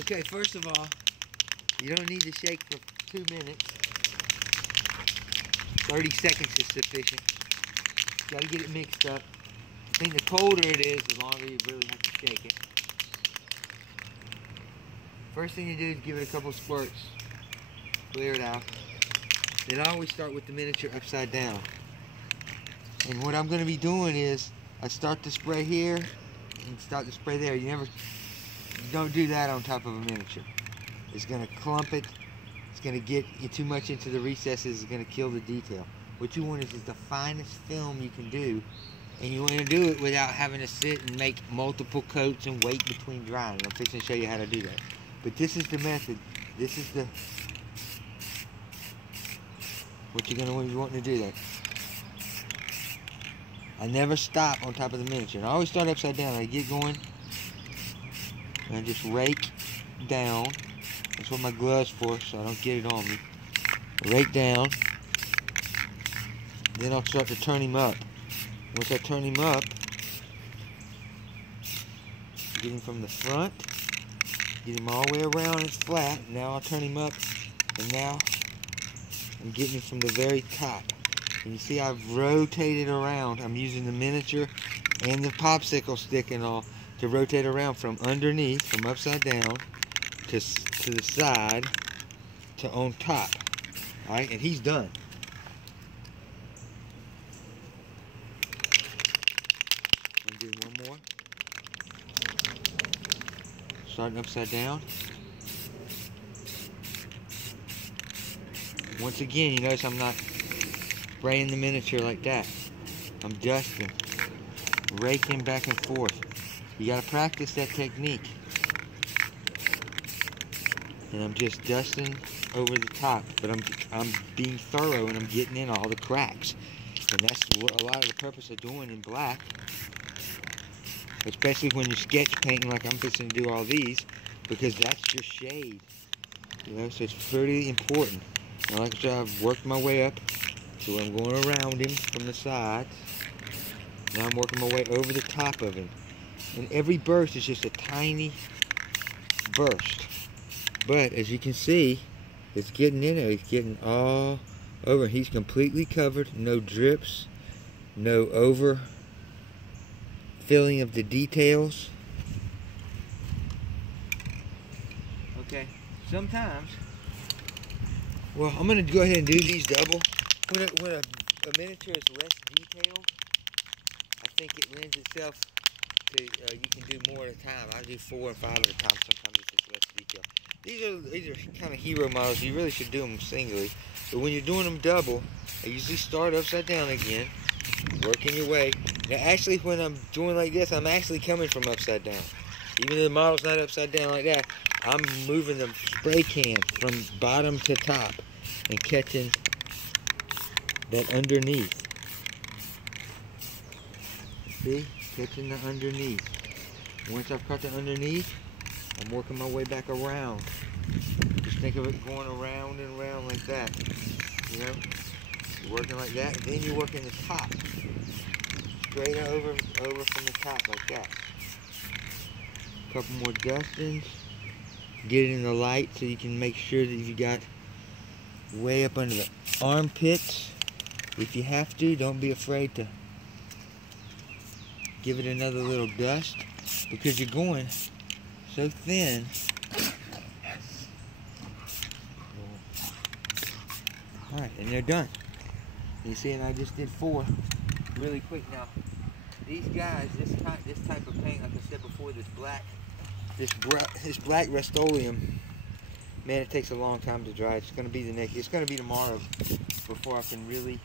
Okay, first of all, you don't need to shake for 2 minutes. 30 seconds is sufficient. Got to get it mixed up. I think the colder it is, the longer you really have to shake it. First thing you do is give it a couple squirts. Clear it out. Then I always start with the miniature upside down. And what I'm going to be doing is, I start the spray here and start the spray there. You don't do that on top of a miniature. It's going to clump it. It's going to get you too much into the recesses. It's going to kill the detail. What you want is the finest film you can do, and you want to do it without having to sit and make multiple coats and wait between drying. I'm fixing to show you how to do that. But this is the method. This is the what you're going to want to do that. I never stop on top of the miniature. And I always start upside down. I get going, and I just rake down. That's what my glove's for, so I don't get it on me. Rake down. Then I'll start to turn him up. Once I turn him up, get him from the front, get him all the way around and flat. Now I'll turn him up, and now I'm getting him from the very top. And you see I've rotated around. I'm using the miniature and the popsicle stick and all to rotate around from underneath, from upside down, to the side, to on top. Alright, and he's done. I'm doing one more. Starting upside down. Once again, you notice I'm not spraying the miniature like that. I'm dusting, raking back and forth. You gotta practice that technique. And I'm just dusting over the top, but I'm being thorough and I'm getting in all the cracks. And that's what a lot of the purpose of doing in black, especially when you're sketch painting like I'm fixing to do all these, because that's your shade. You know, so it's pretty important. And like I said, I've worked my way up, so I'm going around him from the sides. Now I'm working my way over the top of him. And every burst is just a tiny burst. But as you can see, it's getting in there. It's getting all over. He's completely covered. No drips. No over filling of the details. Okay, sometimes, well, I'm going to go ahead and do these double. When a miniature is less detailed, I think it lends itself to, you can do more at a time. I do 4 and 5 at a time, sometimes it's just less detail. These are kind of hero models. You really should do them singly. But when you're doing them double, I usually start upside down again, working your way. Now actually when I'm doing like this, I'm actually coming from upside down. Even though the model's not upside down like that, I'm moving the spray can from bottom to top and catching that underneath. See? Catching the underneath. Once I've caught the underneath, I'm working my way back around. Just think of it going around and around like that. You know? You're working like that, and then you're working the top. Straight over from the top like that. Couple more dustings. Get it in the light so you can make sure that you got way up under the armpits. If you have to, don't be afraid to give it another little dust, because you're going so thin. Alright, and they're done. You see, and I just did 4 really quick. Now, these guys, this type of paint, like I said before, this black Rust-Oleum, man, it takes a long time to dry. It's going to be it's going to be tomorrow before I can really,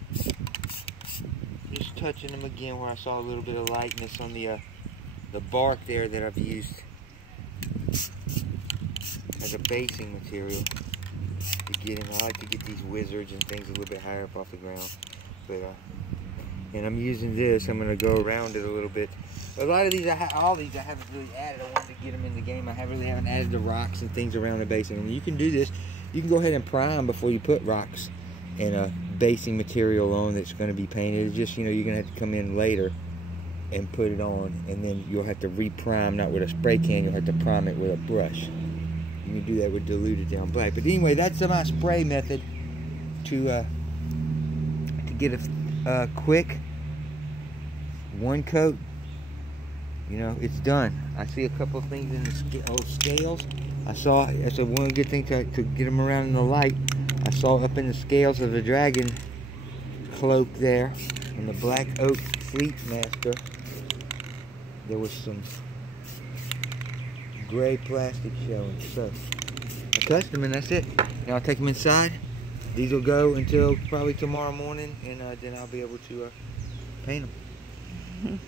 just touching them again where I saw a little bit of lightness on the bark there that I've used as a basing material to get in. I like to get these wizards and things a little bit higher up off the ground, but and I'm using this. I'm going to go around it a little bit. A lot of these, all these I haven't really added. I wanted to get them in the game. I really haven't added the rocks and things around the basing. And you can do this. You can go ahead and prime before you put rocks and a basing material on that's going to be painted. It's just, you know, you're going to have to come in later and put it on, and then you'll have to re-prime, not with a spray can. You'll have to prime it with a brush. You can do that with diluted down black. But anyway, that's my spray method to get a quick one coat. You know, it's done. I see a couple of things in the old scales. That's one good thing to get them around in the light. I saw up in the scales of the Dragon cloak there, in the Black Oak Fleet Master, there was some gray plastic showing. So I touched them and that's it. Now I'll take them inside. These will go until probably tomorrow morning, and then I'll be able to paint them.